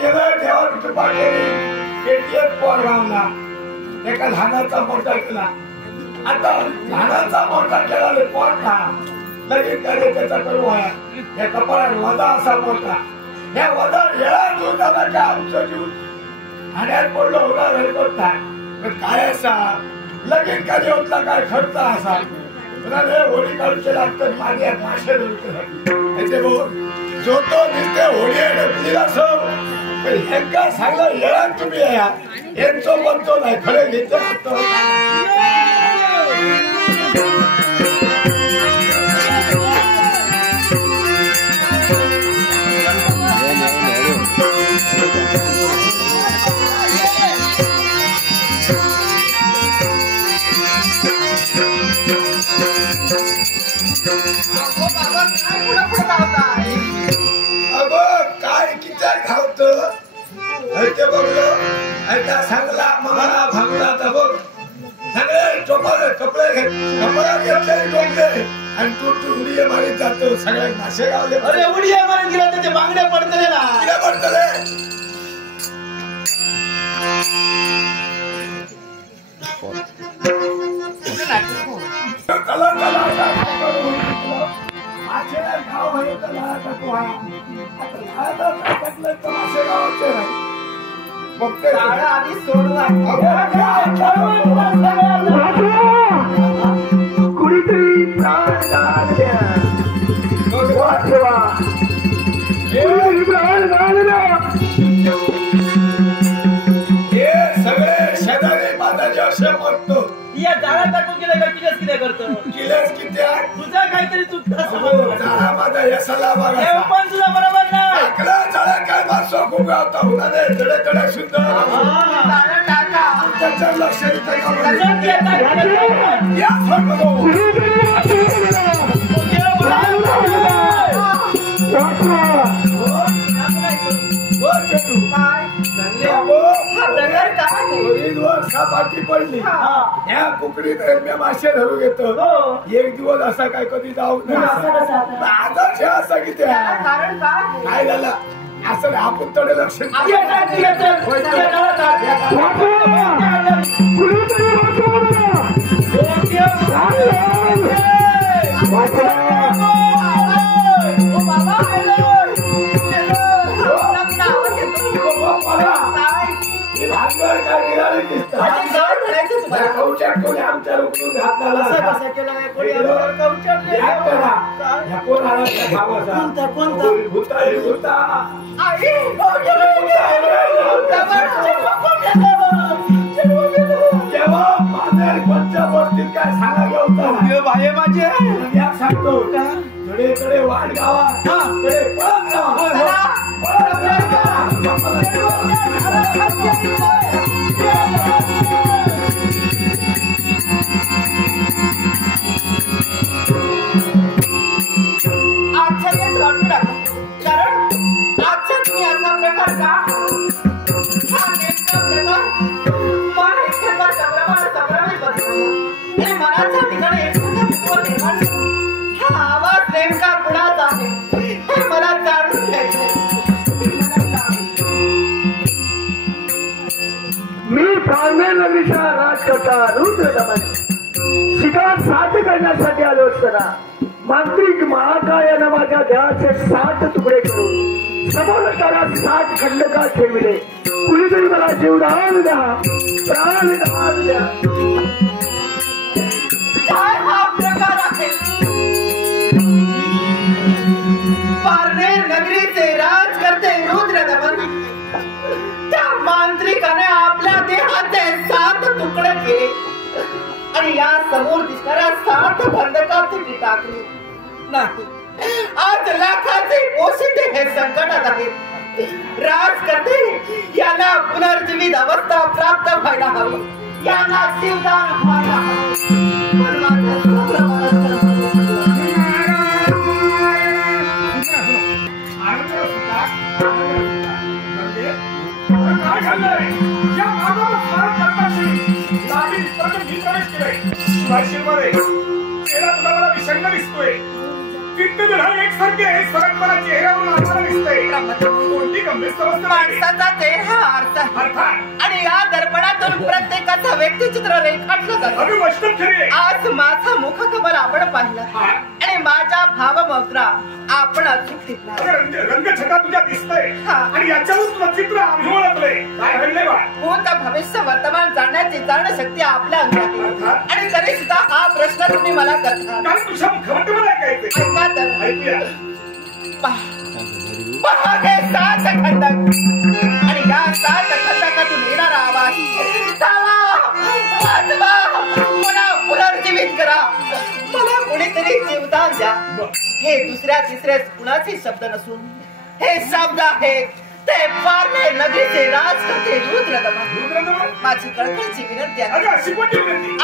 गेलं देवा कृपा केली एक पोर गावला एका लहानाचा मोठा केला आता लहानाचा मोठा केला पोरला लगेच करे त्याचा करू आहे या कपाळात वदा असा मोठा या वदा येळा जोडला का आमचं जीव ठाण्यात पडलो होता घरी करताय काय असा लगेच कधी होता काय खर्च असा होळी काढूचे लागतात माझ्या मासे धरते जो तो दिसते होळी ढकली असो पण हे काय सांगलं येळा तुम्ही यांचं बनतो नाही खरे घेतो काय किती खावत बघलो सांगला मला भांगला तर बघ सगळे चोपडे कपडे घेतले टोपले आणि तू उडी मारीत जातो सगळे मासे गावले अरे उडी मारीत गेला त्याचे बांगडे पडतले ना पडतले कुणीतरी सगळे शेजारी माझा असे म्हणतो या जाळा टाकून गेला का किलेस किती करतो किलेस किती तुझा काहीतरी चुकता माझा यशाला पण तुझा बरोबर नाही अकरा जाळा काय माणसं खूप गावता होता नाही तडे तडे सुंदर त्याच्या लक्ष बाकी पडली या कुकडीत मासे धरू घेतो एक दिवस असा काय कधी जाऊ नये असं किती काय झालं असं आपण थोडे लक्ष आमच्या रोखून काय सांगा भाई माझे सांगतो कडे कडे वाट गावा शिकार साध्य करण्यासाठी आलो असताना मांत्रिक महाकाय नावाच्या देहाचे 60 तुकडे करून समोर त्याला 60 खंडका ठेवले कुणीतरी मला जीवदान द्या प्राण द्या काय हा प्रकार आहे पारनेर नगरीचे राज करते रुद्रदमन त्या मांत्रिकाने आपल्या देहाचे 7 तुकडे केले आणि या समोर दिसणाऱ्या 60 खंडकात टाकली नाही आज लाखाचे पोशिंदे हे संकटात आहेत राज करते यांना पुनर्जीवित अवस्था प्राप्त व्हायला हवी यांना जीवदान व्हायला चित्तधर एकसारखे सरकताना चेहऱ्यावरून आम्हाला दिसतंय. कोणती गंभीर समस्या माणसाचा देह हा आरसा आहे. आणि या दर्पणातून प्रत्येकाचं व्यक्तिचित्र रेखाटलं जातं. आज माझा मुखकमल आपण पाहिला आणि माझ्या भावमुद्रा आपण अचूक टिपला. रंगछटा तुझ्या दिसतंय आणि याच्यावर तुझं चित्र आम्ही ओळखलंय. काय घडलंय बा? भूत भविष्य वर्तमान जाणण्याची जाणशक्ती आपल्या अंगात आहे. आणि तरी सुद्धा हा प्रश्न तुम्ही मला करता. कारण तुझ्या मुखामध्ये मला ऐकायचंय. ऐका तर. ऐकूया. पहा 7 खंडक आणि या 7 खंडकातून येणारा आवाज पुन्हा पुनर्जीवित करा. मला कोणीतरी जीवदान द्या. हे दुसऱ्या तिसऱ्या कुणाचे शब्द नसून हे शब्द आहेत ते पारनेर नगरीचे राजकर्ते रुद्रदमन. माझी कळकळीची विनंती आहे.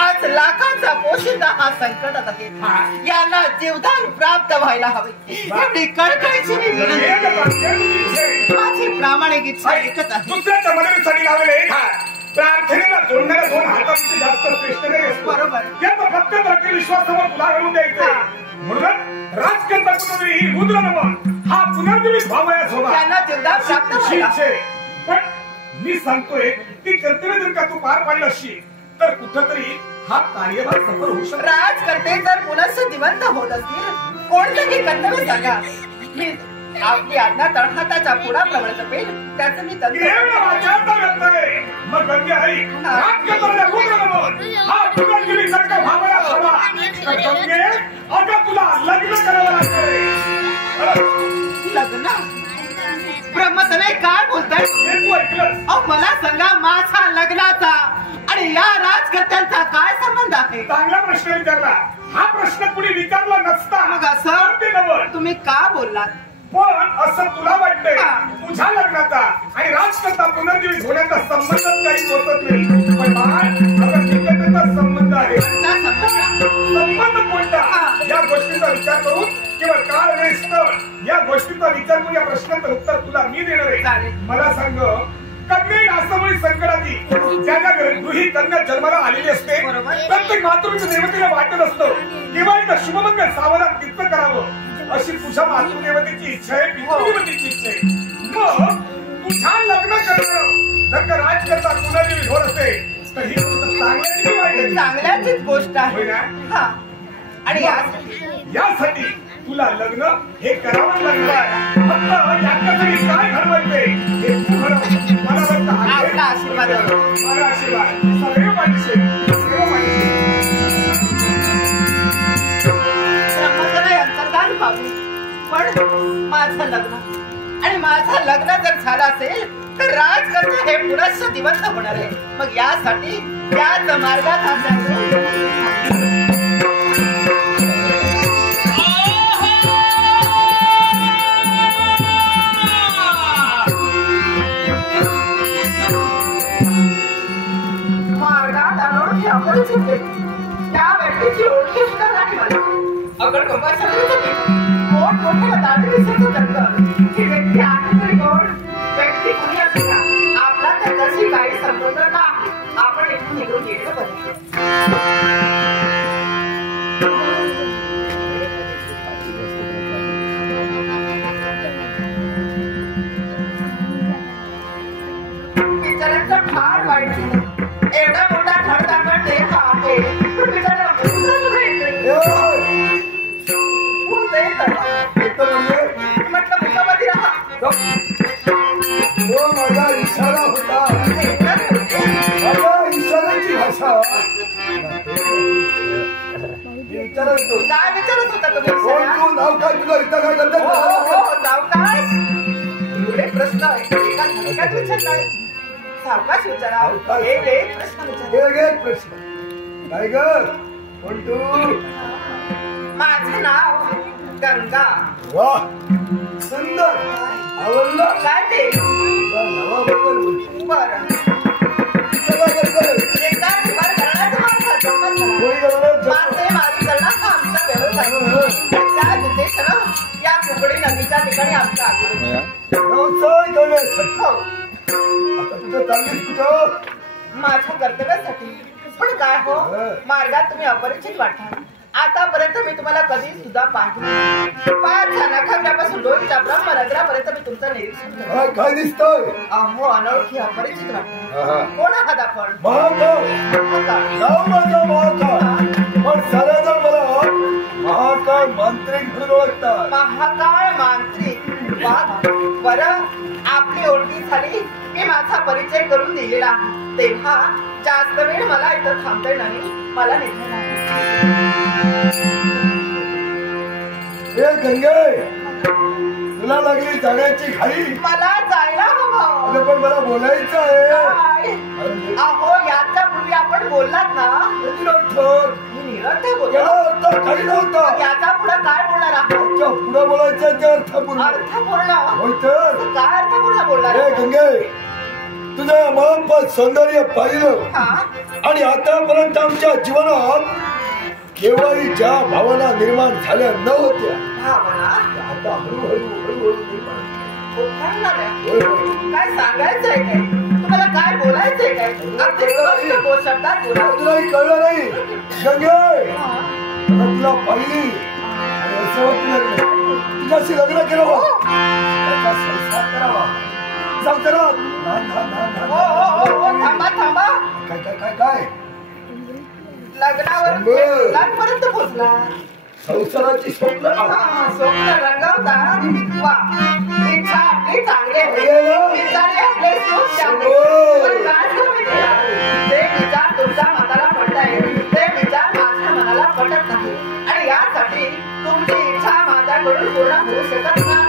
आज लाखांचा पोशिंदा हा संकटात आहे. यांना जीवदान प्राप्त व्हायला हवे एवढी कळकळीची विनंती. माझी प्रामाणिक इच्छा एकच आहे. दुसऱ्याच्या मदतीसाठी लावले प्रार्थनेला जोडणाऱ्या 2 हातांची जास्त श्रेष्ठ नाही. बरोबर. याचा फक्त प्रत्येक विश्वासावर तुला घडून द्यायचंय. म्हणून राजकर्ता कुठेतरी रुद्रदमन हा पुनर्जीवित व्हावयास हवा. त्यांना जीवदान प्राप्त व्हायला. पण मी सांगतोय ती कर्तव्य जर का तू पार पाडलं असशील तर कुठंतरी हा कार्यभार सफल होऊ शकतो. राजकर्ते जर पुनश्च जिवंत होत असतील कोणतंही कर्तव्य सांगा. मी आपली आज्ञा तळहाताच्या पुढाप्रमाणे जपेल. त्याचं मी मग गंगे आई राजकर्त्याला रुद्रदमन हा पुनर्जीवित जर का व्हावयास हवा तर गंगे आता तुला लग्न करावं लागतंय. लग्न? ब्रह्मतने काय बोलताय? मला सांगा माझा लग्नाचा आणि या राजकर्त्यांचा काय संबंध आहे? चांगला प्रश्न विचारला. हा प्रश्न कुणी विचारला नसता. मग असं तुम्ही का बोललात? पण असं तुला वाटतंय तुझ्या लग्नाचा आणि राजकर्ता पुनर्जीवित होण्याचा संबंध काही होतच नाही. पण संबंध आहे. संबंध कोणता या गोष्टीचा विचार करून किंवा काळ नाही स्थळ या गोष्टीचा विचार करून या प्रश्नाचं उत्तर तुला मी देणार आहे. मला सांग कन्या असं संकटाची ज्याच्या गृही कन्या जन्माला आलेली असते प्रत्येक मातृत्व देवतेला वाटत असतो किंवा एकदा शुभमंगल सावधान तीर्थ करावं अशी तुझ्या मातृदेवतेची इच्छा आहे. पितृदेवतेची इच्छा आहे. मग तुझ्या लग्न करणं जर का राजकर्ता पुनर्जीवित होत असेल तर ही चांगल्याची वाईट चांगल्याचीच गोष्ट आहे. आणि यासाठी तुला लग्न हे करावं लागणार. फक्त याच्यासाठी काय घडवायचंय हे तू घडव. मला फक्त आपला आशीर्वाद मला आशीर्वाद सदैव पाहिजे. अंतर्धान पावले. पण माझं लग्न आणि माझं लग्न जर झालं असेल तर राजकर्ता हे पुनश्च जिवंत होणार आहे. मग यासाठी त्याच मार्गात त्या व्यक्तीची ओळखी सुद्धा नाही मला. अगं मोठमोठ्या दाढी दिसत ही व्यक्ती आहे तरी कोण? व्यक्ती कुणी असू का आपला त्याच्याशी काही संबंध नाही. आपण इथून निघून गेलं पाहिजे. बिचाऱ्यांचं फार वाईट झालं. एवढा मोठा धडधाकट देह आहे पण बिचारा म्हटलं मुखामध्ये राहा. माझा इशारा होता. माझा इशाराची भाषा काय विचारत होता तुम्ही? नाव काय तुझं इथं काय करत? नाव काय? एवढे प्रश्न एका विचारताय. सावकाश विचारा. एक प्रश्न काय ग? कोण तू? माझं नाव गंगा. वा सुंदर आवडलं काय ते? नावाबद्दल बोलतो. बरं या कुकडी नदीच्या ठिकाणी आमच्या माझ्या कर्तव्यासाठी. पण काय हो मार्गात तुम्ही अपरिचित वाटता. आतापर्यंत मी तुम्हाला कधी सुद्धा पाहिलं 5 नखाग्रापासून डोईच्या ब्रह्मनगरापर्यंत मी तुमचं निरीक्षण केलं. काय दिसतोय? अहो अनोळखी अपरिचित वाटत. कोण आहात आपण? पण सगळेजण मला महाकाळ मांत्रिक म्हणून ओळखतात. महाकाळ मांत्रिक. बरं, आपली ओळखी झाली मी माझा परिचय करून दिलेला आहे. तेव्हा जास्त वेळ मला इथं थांबता येणार नाही. मला निघायला गंगे, तुला लागली जाण्याची घाई. मला जायला हवं. पण मला बोलायचं आहे. अहो याच्या पूर्वी आपण बोललात ना. काही नव्हतं. याचा पुढे काय बोलणार आहात? पुढे बोलायचं ते अर्थपूर्ण. काय अर्थपूर्ण बोलणार? गंगे, तुझं महापद सौंदर्य पाहिलं आणि आतापर्यंत आमच्या जीवनात केव्हाही ज्या भावना निर्माण झाल्या नव्हत्या आता हळूहळू काय सांगायचंय काय? तुम्हाला काय बोलायचंय काय? तुलाही कळलं नाही. गंगे, तुला पाहिली आणि असं वाटलं तुझ्याशी लग्न करावं, त्याचा संसार करावा. थांबा थांबा. काय काय काय काय लग्नापर्यंत पोहोचला. संसाराची स्वप्न रंगवता. वा, इच्छा आपली चांगली आपले ते विचार तुमच्या मनाला पडताय, ते विचार माझ्या मनाला पटत नाही आणि यासाठी तुमची इच्छा माझ्याकडून पूर्ण होऊ शकत नाही.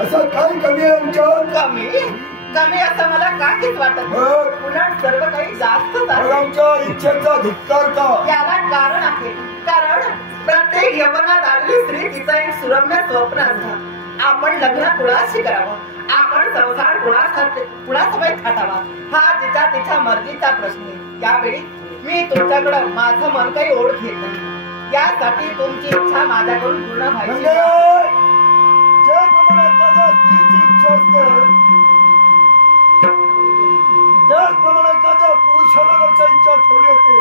असं काय कमी आहे आमच्यात? कमी असं मला काहीच वाटत नाही. उलट सर्व काही जास्तच आहे. आमच्या इच्छेचा धिक्कार का? याला कारण आहे. कारण प्रत्येक यवनात आलेली स्त्री तिचं एक सुरम्य स्वप्न असतं. आपण लग्न कुणाशी करावं, आपण संसार कुणासोबत थाटावा, हा तिच्या मर्जीचा प्रश्न आहे. यावेळी मी तुमच्याकडं माझं मन काही ओढ घेत नाही. यासाठी तुमची इच्छा माझ्याकडून पूर्ण व्हायची. त्याचप्रमाणे एखाद्या पुरुषाला जर काही इच्छा ठेवली होते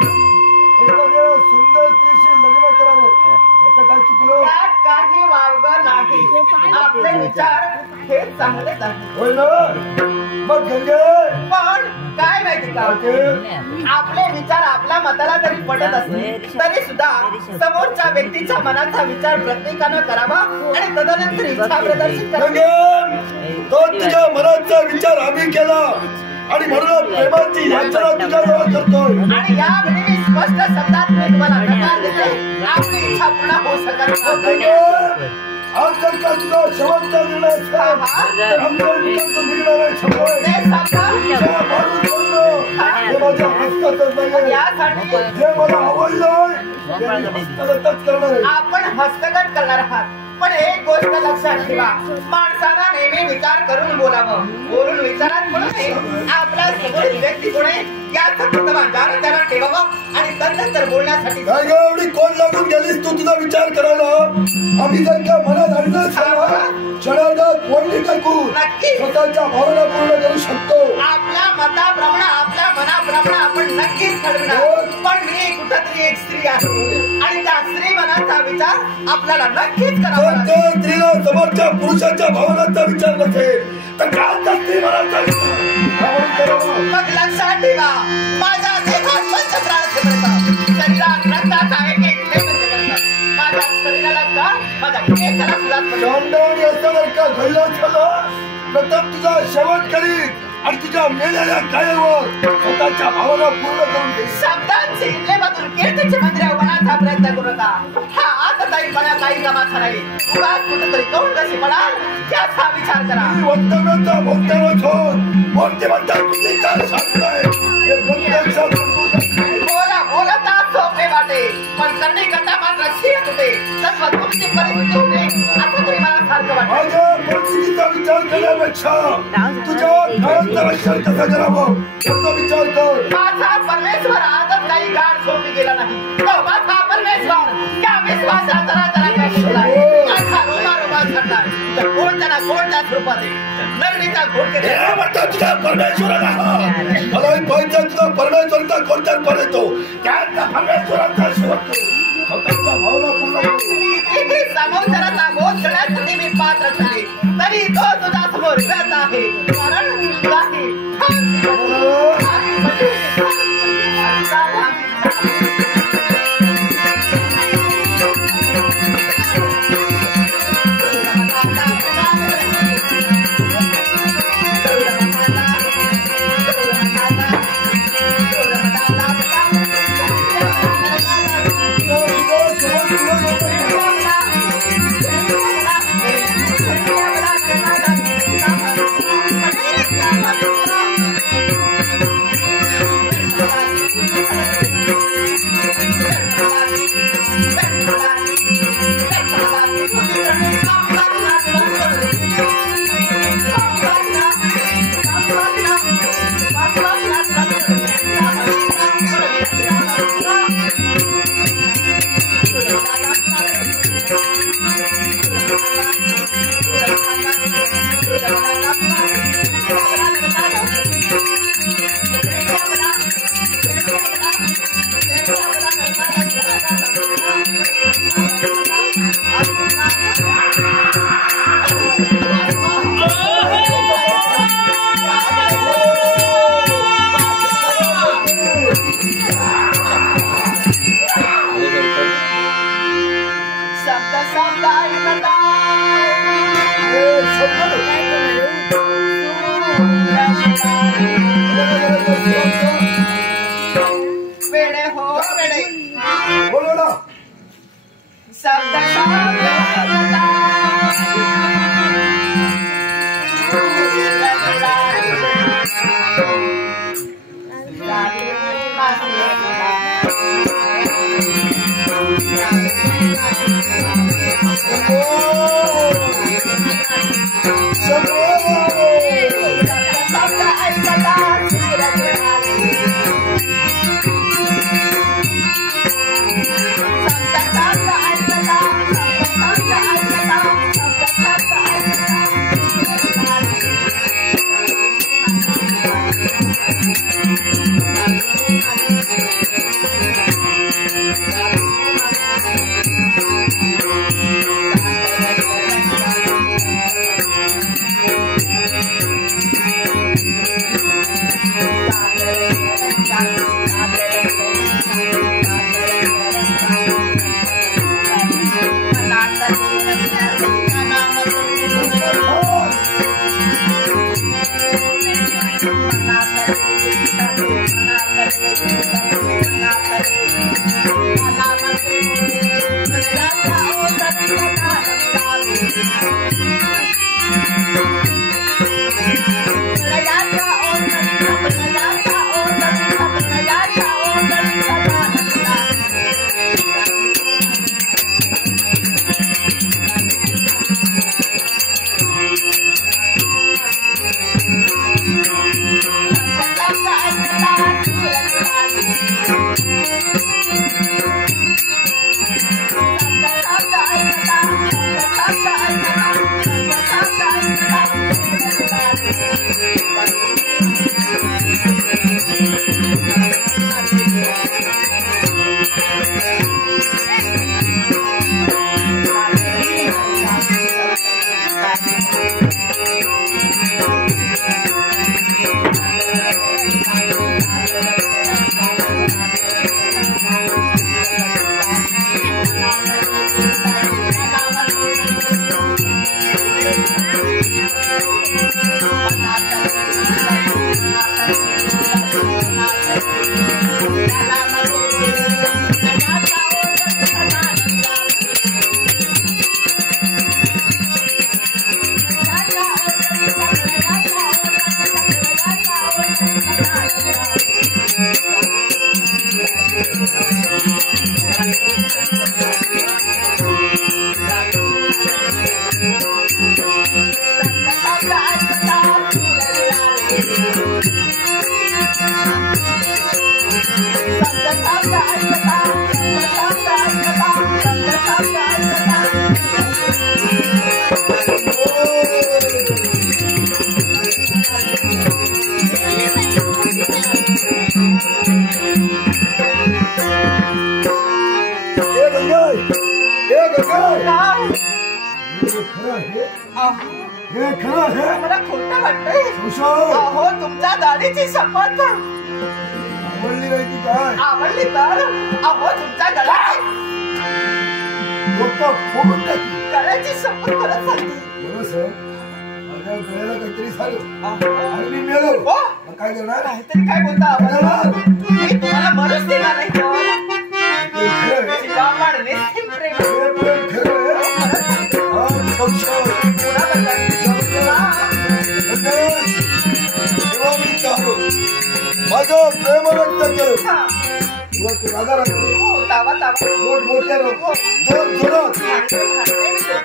एखाद्या सुंदर स्त्रीशी लग्न करावं, त्याचं काय चुकलं? त्यात काही वावगं नाही. आपले विचार हे चांगलेच आहेत. होय ना? मग गंगे, पण काय माहिती का, आपले विचार आपल्या मताला जरी पटत असले तरी सुद्धा समोरच्या व्यक्तीच्या मनाचा विचार प्रत्येकानं करावा आणि तदनंतर इच्छा प्रदर्शित करावी. तो तुझ्या मनाचा विचार आम्ही केला आणि म्हणून प्रेमाची याचना तुझ्याजवळ करतोय. आणि यावेळी मी स्पष्ट शब्दात मी तुम्हाला नकार देते. आपली इच्छा पूर्ण होऊ शकत नाही. आज जर का तुझा शेवटचा निर्णय असेल तर आमच्या विचारचा निर्णय माझ्या हस्तातच नाही. जे मला आवडलंय आपण हस्तगत करणार आहात. पण एक गोष्ट लक्षात ठेवा, माणसाला नेहमी विचार करून बोलावं. बोलून विचारात म्हणून आपला समोर व्यक्ती कोण आहे याचं जाणून त्याला ठेवावं आणि तदनंतर बोलण्यासाठी. काय ग एवढी कोण लागून गेलीस तू तुझा विचार करायला? आम्ही जर का मनात आणलं क्षणार्धात कोणी टाकू स्वतःच्या भावना पूर्ण करू शकतो. आपल्या मताप्रमाणे आपल्या मनाप्रमाणे आपण नक्कीच ठरविणार. पण मी कुठंतरी एक स्त्री आहे आणि त्या स्त्री मनाचा विचार आपल्याला नक्कीच करावा. स्त्रीला समोरच्या पुरुषाच्या भावनांचा विचार नसेल तर काय त्या स्त्री मनाचा विचार? मग लक्षात ठेवा, माझ्या देहात पंचप्राणाचे बनतात, शरीरात रक्ताचा एक एक थेंब बनतात. माझ्या शरीराला का माझ्या केसाला सुद्धा का घडलं झालं प्रथम तुझा शेवट करीत आणि तुझ्या मेलेल्या कायावर स्वतःच्या भावना पूर्ण करून दे. शब्दांची इमलेमधून कीर्तीची मंदिरे उभारण्याचा प्रयत्न करू नका. हा आतताईपणा काही कामाचा नाही. उगाच कुठेतरी कौन कशी पडाल त्याचा विचार करा. वक्तव्याचा वक्तव्यच होत कोणते म्हणतात तुझे काय सांगताय हे प्रत्यक्षात बोलता सोपे वाटे पण करणे करता मात्र शिरत होते. तत्व तुमची परिस्थिती होते असं तरी मला सारखं वाटतं. माझ्या परिस्थितीचा विचार करण्यापेक्षा तुझ्या काळाचा विचार कसा करावं याचा विचार कर. माझा परमेश्वर आजच काही गाड सोडून गेला नाही. तो माझा परमेश्वर त्या विश्वासात जरा जरा माझा रोमा रोमा घडलाय. कोणत्या ना कोणत्या स्वरूपाचे नगरीचा घोडके हे म्हणतो तुझ्या परमेश्वराला मला कोणत्या तुझा परमेश्वराचा कोणत्या पण येतो त्या परमेश्वराचा शिवतो स्वतःचा भावना पूर्ण किती समोरचा बोध करण्यासाठी मी पात्र झाले तरी तो तुझ्या समोर व्यर्थ आहे कारण तुलाही अहो, हे खरं आहे. मला खोटं वाटतंय. संशय अहो, तुमच्या दाढीची शपथ. आवडली नाही ती काय आवडली तर अहो तुमच्या गळा लोक फोडून टाकली. गळ्याची शपथ खरंच सांगते. बरोबर माझ्या गळ्याला काहीतरी झालं अहो, आणि मी मेलो. हो? मग काय करणार? काहीतरी काय बोलता आपण? मी तुम्हाला मरच देणार नाही. हे खरं आहे. जीवा पाडणे हे प्रेम. हे प्रेम खरं आहे. खरंच सांगते. हा, संशय. कोणाबद्दल? तेव्हा मी चालू माझं प्रेम व्यक्त केलं. हा. तेव्हा तू रागा राखली. हो, तावा तावा. मोठ मोठ्यानं जोर जोरात भांडे, भांडे.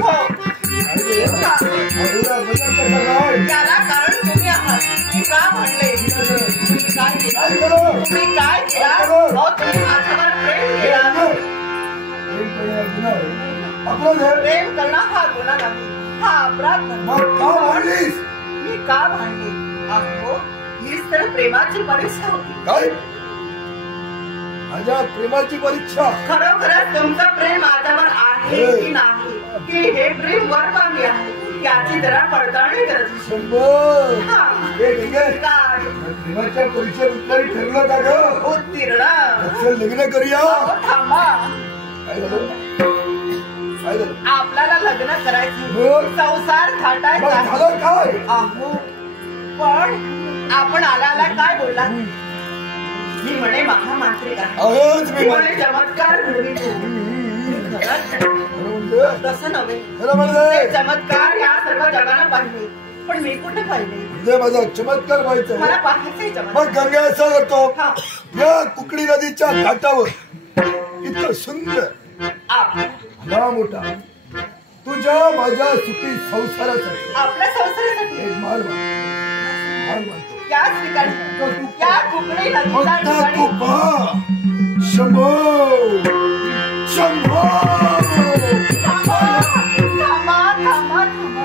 हो. हा. अधुरा बदल कसा काय? याला कारण तुम्ही आहात. मी का म्हणले? तुम्ही काय केलं? काय करू? तुम्ही काय केलं? अहो, तुम्ही माझ्यावर प्रेम केलं. प्रेम करणे गुन्हा आहे. अपराध आहे. प्रेम करणं हा गुन्हा नाही, हा अपराध नाही. मग का मारलीस? मी का भांडले? अहो, हीच तर प्रेमाची परीक्षा होती. काय माझ्या प्रेमाची परीक्षा? खरोखरच तुमचं प्रेम माझ्यावर आहे की नाही, की हे प्रेम वरपांगी आहे याची जरा पडताळणी करायची. शंभर हा. हे ठीक आहे. काय प्रेमाच्या परीक्षेत उत्तरी ठरलं का ग? उत्तीर्ण? चल लग्न करूया. अहो, थांबा. काय झालं? काय झालं? आपल्याला लग्न करायचं, मग? संसार थाटायचा मग आहे. झालं काय? अहो, पण आपण आला काय बोलला? मी म्हणे महामांत्रिक आहे. अहोच मी म्हणे चमत्कार घडवितो. खरंच म्हणजे तसं नव्हे. खरं म्हणजे ते चमत्कार या सर्व जगाला पाहिले, पण मी कुठे पाहिले? म्हणजे माझा चमत्कार व्हायचा मला आहे. पाहायचंय चमत्कार. मग गंगा असा करतो हा. या कुकडी नदीच्या घाटावर इतकं सुंदर आप- हा मोठा तुझ्या माझ्या सुखी संसारासाठी आपल्या संसारासाठी एक माल मानतो. याच ठिकाणी, या कुकडी नदीच्या फक्त तू ठिकाणी पहा. शंभो शंभो थांबा, थांबा, थांबा, थांबा.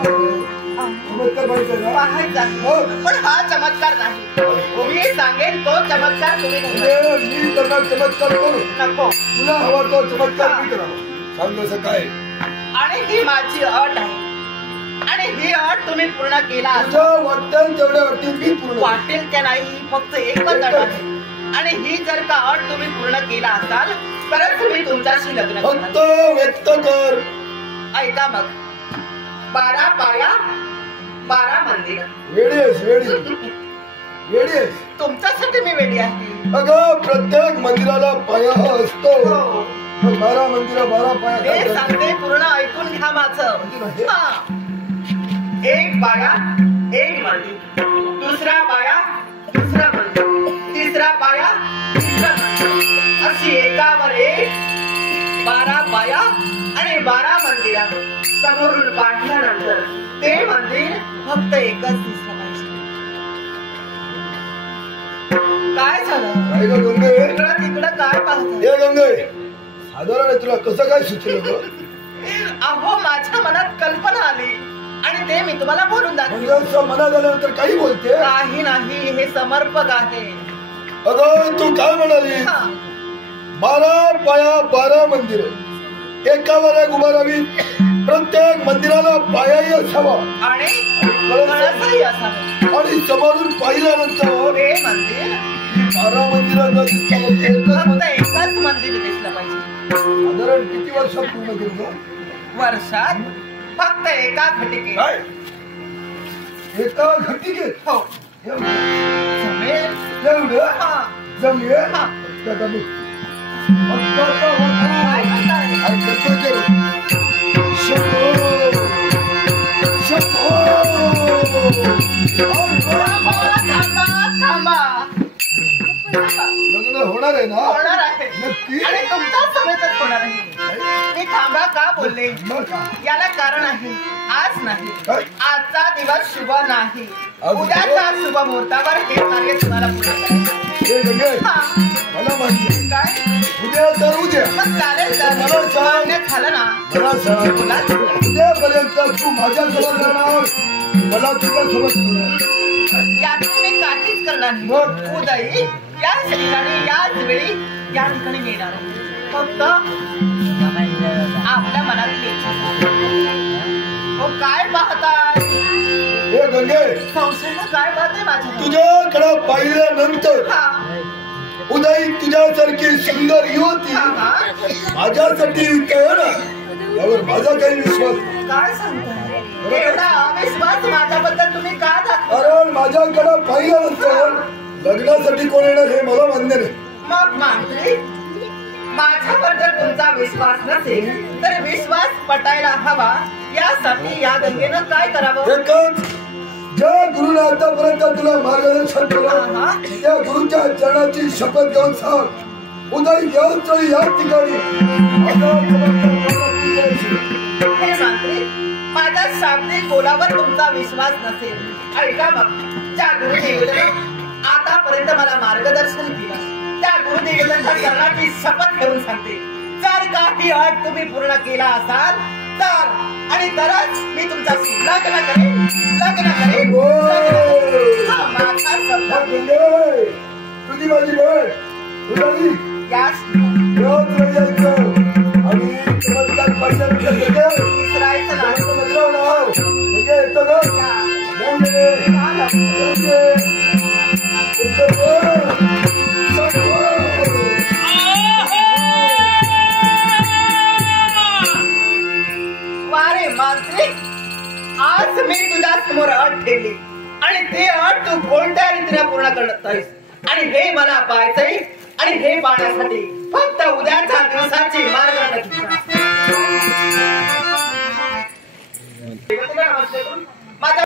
चमत्कार व्हायचा ना? पाहायचा आहे. पण हा चमत्कार नाही. मी सांगेन तो चमत्कार तुम्ही नाही. म्हणजे मी करणार चमत्कार करू. नको. तुला हवा तो चमत्कार मी करावा. सांग कसं काय? आणि ही माझी अट आहे, आणि ही अट तुम्ही पूर्ण केला असेल. तुझ्या वाटेल तेवढ्या अटी मी पूर्ण वाटेल त्या नाही, फक्त एकच अट आहे. आणि ही जर का अट तुम्ही पूर्ण केला असाल तरच तुम्ही तुमच्याशी लग्न फक्त करा. व्यक्त कर. ऐका मग, 12 पाया 12 मंदिर. वेडी आहेस वेडी वेडी आहेस. तुमच्यासाठी मी वेडी आहे. अगं प्रत्येक मंदिराला पाया असतो. हो. पण 12 मंदिरा 12 पाया हे काय करतात? सांगते, पूर्ण ऐकून घ्या माझं. हा. एक पाया एक मंदिर, दुसरा पाया दुसरा मंदिर, तिसरा पाया तिसरा मंदिर, अशी एकावर एक 12 पाया आणि 12 मंदिरा समोरून पाहिल्यानंतर ते मंदिर फक्त एकच दिसलं पाहिजे. काय झालं? काय ग गंगे? इकडं तिकडं काय पाहत? हे गंगे साधारण आहे तुला कसं काय सुचलं ग? अहो, माझ्या मनात कल्पना आली आणि ते मी तुम्हाला बोलून दाखवलं. म्हणजे असं मनात आल्यानंतर काही बोलते? काही नाही, हे समर्पक आहे. अगं तू काय म्हणाली? हा. 12 पाया 12 मंदिर एकावर एक उभा राहावी. प्रत्येक मंदिराला पायाही असावा आणि कळसही असावं. आणि समोरून पाहिल्यानंतर हे मंदिर 12 मंदिरांना दिसतं फक्त एकच फक्त मंदिर. एकच मंदिर दिसलं पाहिजे. साधारण किती वर्षात पूर्ण केलं? वर्षात फक्त एका घटिकेत. काय एका घटिकेत? हो. एवढं जमेल. एवढं हा. जमेल? हा. त्याचा मी फक्त आता होता. काय म्हणताय? काय करतोय ते? शंभो शंभो थांबा, थांबा. लग्न होणार आहे ना? होणार आहे नक्की? आणि तुमच्या समेतच होणार आहे. मी थांबा का बोलले? मग का? याला कारण आहे. आज नाही, काय? आजचा दिवस शुभ नाही. आज उद्याच्या शुभ मुहूर्तावर हे कार्य तुम्हाला पूर्ण करायचं आहे. हे गंगे हा. मला माहिती काय? उद्या तर उद्या मग चालेल तर मला सांग. मान्य झालं ना? मला सांग बोला. उद्यापर्यंत तू माझ्यासोबत राहणार मला तुझ्यासोबत ठेवणार. यातून मी काहीच करणार नाही. मग? उदयी याच ठिकाणी याच वेळी या ठिकाणी येणार आहे. फक्त आपल्या मनातली इच्छा. हो अहो काय पाहताय? हे गंगे, संशयानं काय पाहताय माझ्या? तुझ्याकडे पाहिल्यानंतर हा. उदय तुझ्यासारखी सुंदर युवती हा. माझ्यासाठी उत्तर यावर माझा काही विश्वास नाही. काय सांगताय? एवढा अविश्वास माझ्याबद्दल तुम्ही का दाखवता? कारण माझ्याकडे पाहिल्यानंतर लग्नासाठी कोण येणार हे मला मान्य नाही. मग मांत्री, माझ्यावर जर तुमचा विश्वास नसेल तर विश्वास पटायला हवा यासाठी या गंगेनं काय करावं? एकच, ज्या गुरुने आतापर्यंत तुला मार्गदर्शन केलं हा. त्या गुरुच्या चरणाची शपथ घेऊन सांग, उदय याच या ठिकाणी हे मंत्री, माझ्या शाब्दिक बोलावर तुमचा विश्वास नसेल, ऐका मग, ज्या गुरुदेवानं आतापर्यंत मला मार्गदर्शन केलं त्या गुरुदेवांच्या चरणाची शपथ घेऊन सांगते, जर काही अट तुम्ही पूर्ण केला असाल तर आणि तरच मी तुमच्याशी लग्न करेन. हा माझा शब्द. तुझी माझी वेळ यास आणि विसरायचं नाही. वारे मांत्रिक, आज मी तुझ्या समोर अट ठेवली आणि ते अट तू कोणत्या रीतीने पूर्ण करत आहेस आणि हे मला पाहायचंय आणि हे पाहण्यासाठी फक्त उद्याच्या दिवसाची मार्ग माझ्या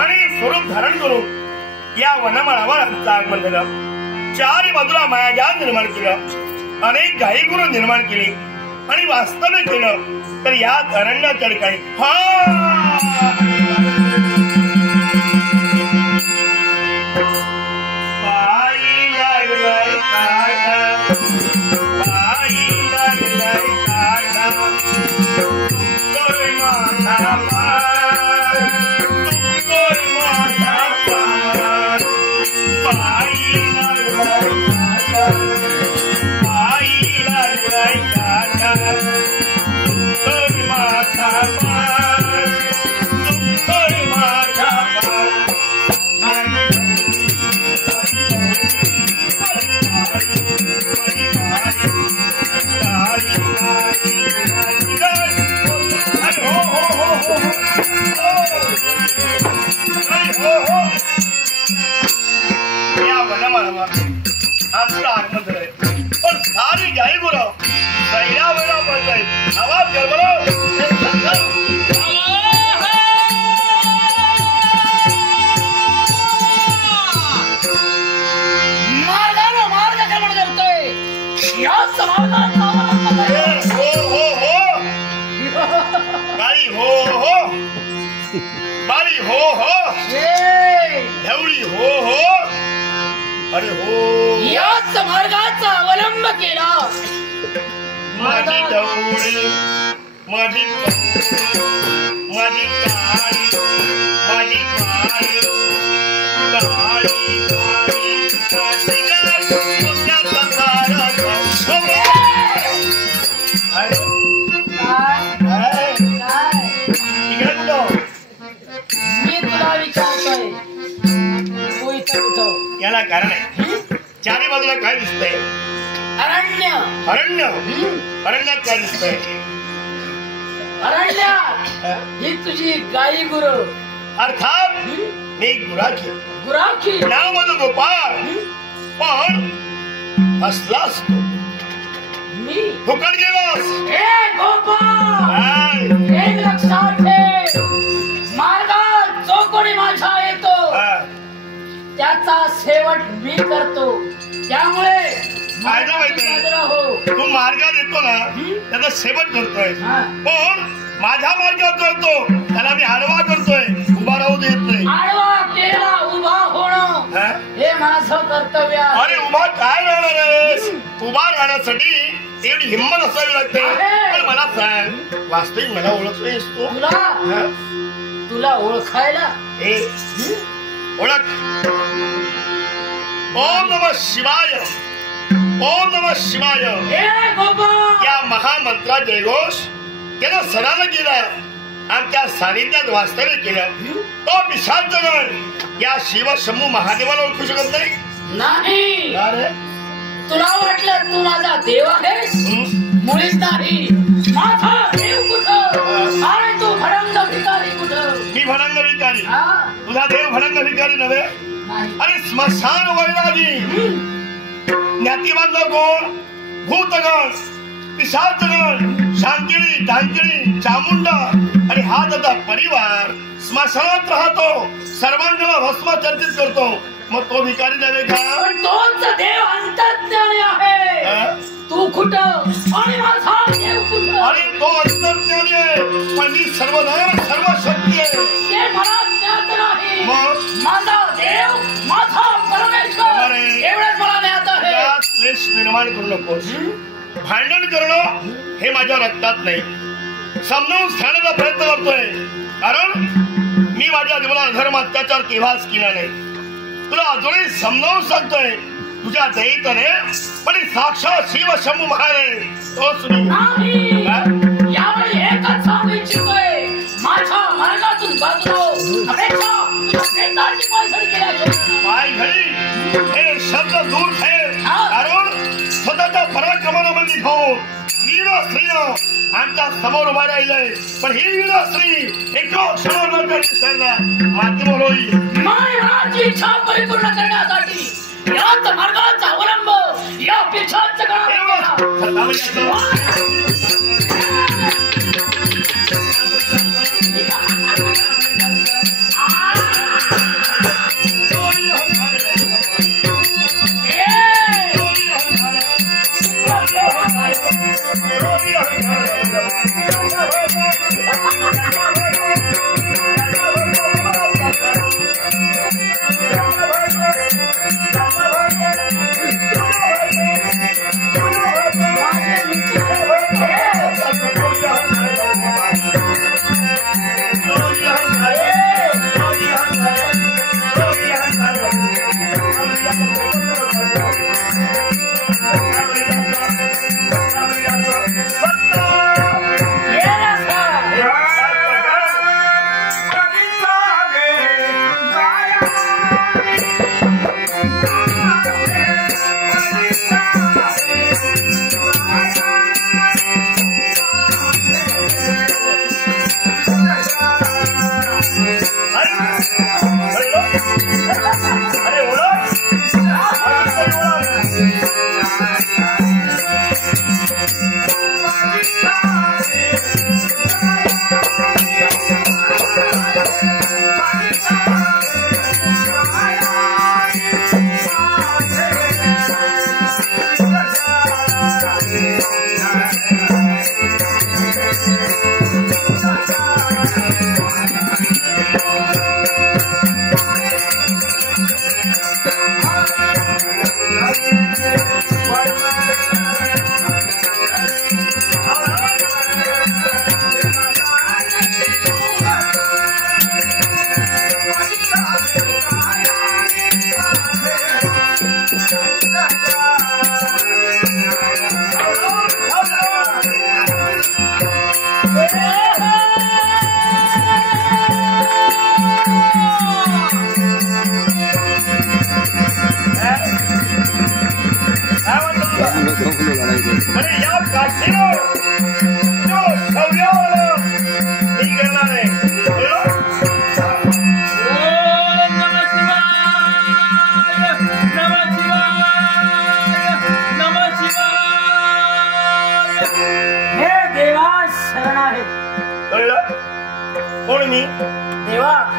आणि स्वरूप धारण करून या वनमाळावर आमचं आगमन झालं. चार बाजूला मायाजाल निर्माण केलं, अनेक गायीगुरु निर्माण केली आणि वास्तव्य केलं तर यात अरण्याच्या ठिकाणी आमचं आगमन झालंय. पण सारी गाई गुरं पहिल्या वेळा बोलतायत, आवाज कर बरं. बाळी हो हो, बाळी हो हो, ढवळी हो हो, अरे हो, याच मार्गाचा अवलंब केला. माझी ढवळी, माझी माझी काळी, माझी काळी काळी काळी याला कारण आहे. चारी बाजूला काय दिसतंय? अरण्य. अरण्य. अरण्यात काय दिसतंय? अरण्यात ही तुझी गाई गुरु. अर्थात मी गुराखी. गुराखी. नाव माझं गोपाळ. पण हसलास तू. मी फुकट गेलास. ए गोपाळ, काय? एक लक्षात ठेव, मार्गात जो कोणी माझा येतो त्याचा शेवट मी करतो. त्यामुळे फायदा माहितीये, हो. तू मार्गात येतो ना त्याचा शेवट करतोय. पण माझ्या मार्गावर करतो त्याला मी आडवा करतोय, उभा राहू देत नाही. आडवा केला उभा होणं हे माझं कर्तव्य आहे. अरे उभा काय राहणार आहेस? उभा राहण्यासाठी एवढी हिंमत असावी लागते. पण मला सांग, वास्तविक मला ओळखतोयस तू? तुला ओळखायला ओळख. ओम नमः शिवाय. ओम नमः शिवाय या महामंत्रा जयघोष त्यानं सणानं केला. आमच्या सानिध्यात वास्तव्य केलं. तो पिशाचगण या शिव शंभू महादेवाला ओळखू शकत नाही. नाही. तुला वाटलं तू माझा देव आहेस? मुळीच नाही. माझा देव कुठं आणि तू भडंग भिकारी कुठं? मी भडंग भिकारी, तुझा देव भडंग भिकारी नव्हे. अरे स्मशान वैरागी ज्ञातिबांधव कोण? भूतगण, पिशाचगण, शांकिणी, ढांकिणी, चामुंडा आणि हा त्याचा परिवार स्मशानात राहतो. सर्वांना भस्म चर्चित करतो. मग तो भिकारी नव्हे का? तोच देव अंतर्ज्ञानी आहे. तू कुठं आणि माझा देव कुठं? अरे तो अंतर्ज्ञानी आहे पण मी सर्वधर्म सर्वशक्ती आहे. ते मला ज्ञात नाही. मग माझा देव माझा परमेश्वर एवढंच मला ज्ञात आहे. क्लेश निर्माण करू नकोस. भांडण करणं हे माझ्या रक्तात नाही. समजावून सांगण्याचा प्रयत्न करतोय, कारण मी माझ्या जीवनात अधर्म अत्याचार केव्हाच केला नाही. तुला अजूनही समजावून सांगतोय, तुझ्या दैताने पण साक्षात शिव शंभू महादेव तोच नाही. यावेळी एकच सांगू इच्छितोय, माझ्या मार्गातून बाजूला अपेक्षा नेताची पायघडी केल्याशिवाय पायघडी हे शब्द दूर ठेव. कारण स्वतःच्या पराक्रमामध्ये घेऊन वीर स्त्रीनं आमच्या समोर उभा राहिलंय. पण ही वीर स्त्री एका क्षणावर माती बोलवली. माझी इच्छा परिपूर्ण करण्यासाठी याच मार्गाचा अवलंब या पिछाच अरे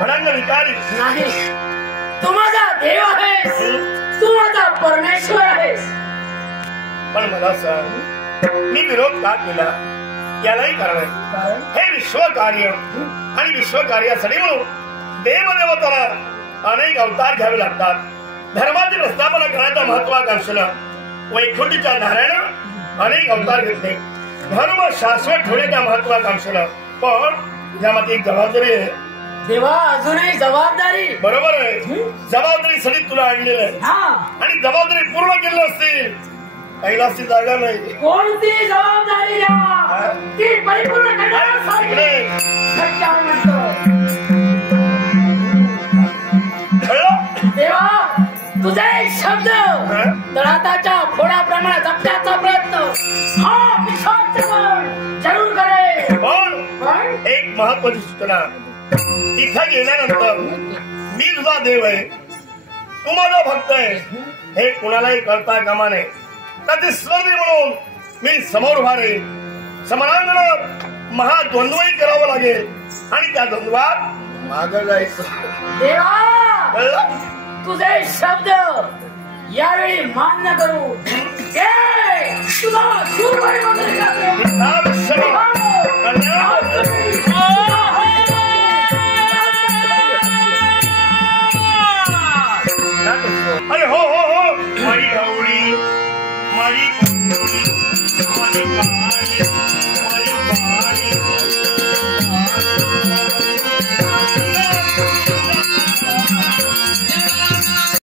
भडंग विकारी नाही, तू माझा देव आहेस, तू माझा परमेश्वर आहेस. पण मला सांग, मी विरोध का केला यालाही कारण आहे. हे विश्वकार्य आणि विश्वकार्यासाठी म्हणून देवदेवताला अनेक अवतार घ्यावे लागतात. धर्माची प्रस्थापना करण्याच्या महत्वाकांक्षेला वैकुंठीच्या धाऱ्यानं अनेक अवतार घेतले. धर्म शाश्वत ठेवण्याच्या महत्वाकांक्षेला पण यामध्ये एक जबाबदारी आहे. देवा, अजूनही जबाबदारी. बरोबर आहे, जबाबदारीसाठी तुला आणलेलं आहे. आणि जबाबदारी पूर्ण केली असतील कैलासची जागा नाही. कोणती जबाबदारी द्या ती परिपूर्ण करण्यासाठी सत्यावर म्हणतो. देवा, तुझे शब्द तळाताच्या फोडाप्रमाणे जपण्याचा प्रयत्न हा पिशाच जरूर करे. पण एक महत्वाची सूचना, तिथे गेल्यानंतर मी तुझा देव आहे, तू माझा भक्त आहे हे कुणालाही कळता कामा नये. त्याचे स्वर्णी म्हणून मी समोर उभा राहील. समरांगणात महाद्वंद्वही करावं लागेल आणि त्या द्वंद्वात मागं जायचं. देवा, तुझे शब्द यावेळी मान्य करू. तुला शूरवारी वगैरे अरे हो हो हो, माझी गवळी, माझी माझी